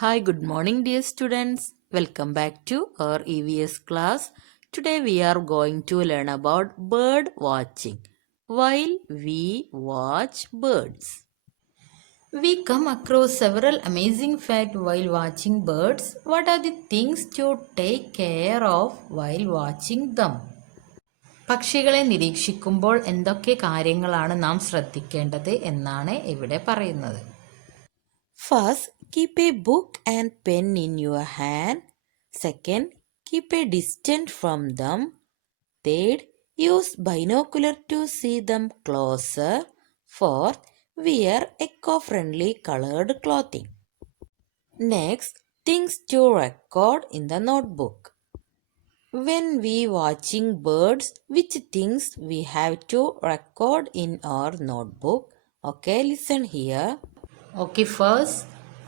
Hi, good morning, dear students. Welcome back to our EVS class. Today we are going to learn about bird watching while we watch birds. We come across several amazing facts while watching birds. What are the things to take care of while watching them? പക്ഷികളെ നിരീക്ഷിക്കുമ്പോൾ എന്തൊക്കെ കാര്യങ്ങളാണ് നാം ശ്രദ്ധിക്കേണ്ടത് എന്നാണ് ഇവിടെ പറയുന്നത്. First, keep a book and pen in your hand. Second, keep a distance from them. Third, use binocular to see them closer. Fourth, wear eco-friendly colored clothing. Next, things to record in the notebook. When we watching birds, which things we have to record in our notebook? Okay, listen here. Okay, first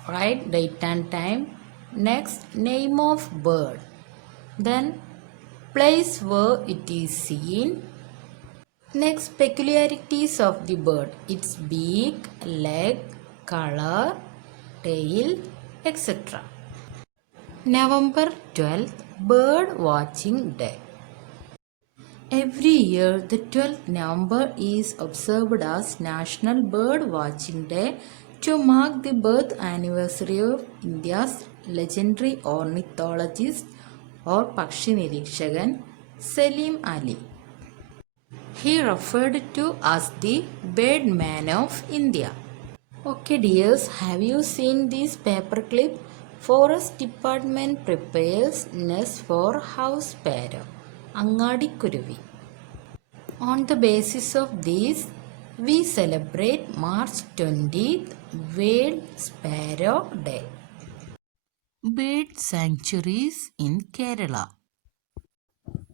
write date and time. Next, name of bird. Then place where it is seen. Next, peculiarities of the bird. Its beak, leg, color, tail, etc. November 12th, Bird Watching Day. Every year, the 12th November is observed as National Bird Watching Day to mark the birth anniversary of India's legendary ornithologist or Pakshi Nirikshakan Salim Ali. He referred to as the Birdman of India. Okay dears, have you seen this paperclip? Forest Department prepares nest for house sparrow. Angadi-kuruvi. On the basis of this, we celebrate March 20th World Sparrow Day. Bird sanctuaries in Kerala.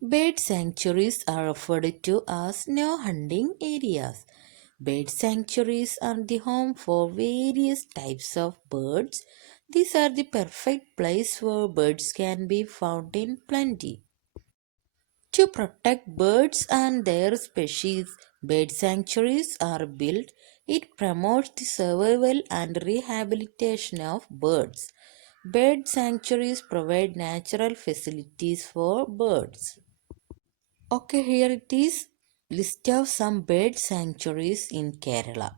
Bird sanctuaries are referred to as no hunting areas. Bird sanctuaries are the home for various types of birds. These are the perfect place where birds can be found in plenty. To protect birds and their species, bird sanctuaries are built. It promotes the survival and rehabilitation of birds. Bird sanctuaries provide natural facilities for birds. Okay, here it is. List of some bird sanctuaries in Kerala.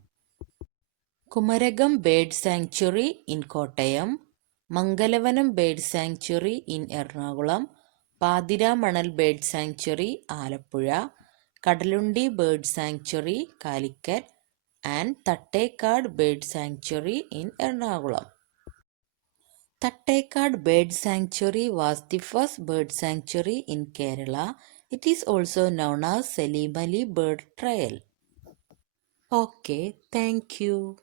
Kumaragam Bird Sanctuary in Kottayam, Mangalavanam Bird Sanctuary in Ernakulam, Padiramanal Bird Sanctuary, Alappuzha, Kadalundi Bird Sanctuary, Calicut, and Thattekad Bird Sanctuary in Ernakulam. Thattekad Bird Sanctuary was the first bird sanctuary in Kerala. It is also known as Salim Ali Bird Trail. Okay, thank you.